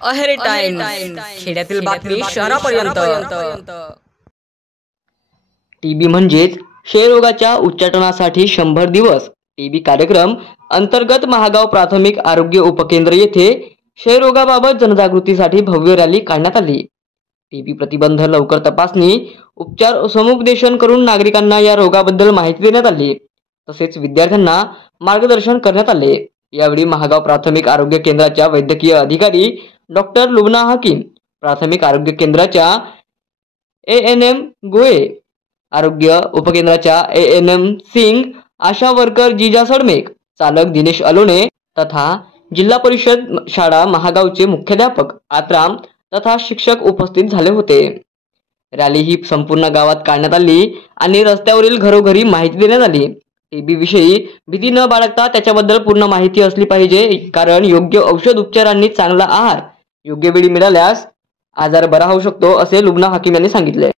अहेर टाइम्स, खेड्यातील बातमी शहरापर्यंत। टीबी म्हणजेच क्षयरोगाच्या उच्चाटनासाठी 100 दिवस टीबी कार्यक्रम अंतर्गत महागाव प्राथमिक आरोग्य उपकेंद्र येथे क्षयरोगाबाबत जनजागृतीसाठी भव्य रॅली काढण्यात आली। टीबी प्रतिबंध, लवकर तपासणी, उपचार, समुपदेशन करून नागरिकांना या रोगाबद्दल माहिती देण्यात आली। तसेच विद्यार्थ्यांना मार्गदर्शन करण्यात आले। यावेळी महागाव प्राथमिक आरोग्य केंद्राच्या वैद्यकीय अधिकारी डॉक्टर लुबना हकीम, प्राथमिक आरोग्य केंद्राच्या ANM गोळे, आरोग्य उपकेंद्राच्या ANM सिंग, आशा वर्कर जिजा सडमेक, चालक दिनेश अलोने तथा जिल्हा परिषद शाळा महागावचे मुख्याध्यापक आत्राम तथा शिक्षक उपस्थित झाले होते। रॅली ही संपूर्ण गावात काढण्यात आली आणि रस्त्यावरील घरोघरी माहिती देण्यात आली। टीबी विषयी भीती न बाळगता त्याच्याबद्दल पूर्ण माहिती असली पाहिजे, कारण योग्य औषध उपचार आणि चांगला आहार योग्य वेळी मिळाल्यास आजार बरा होऊ शकतो, असे लुबना हकीम यांनी सांगितले।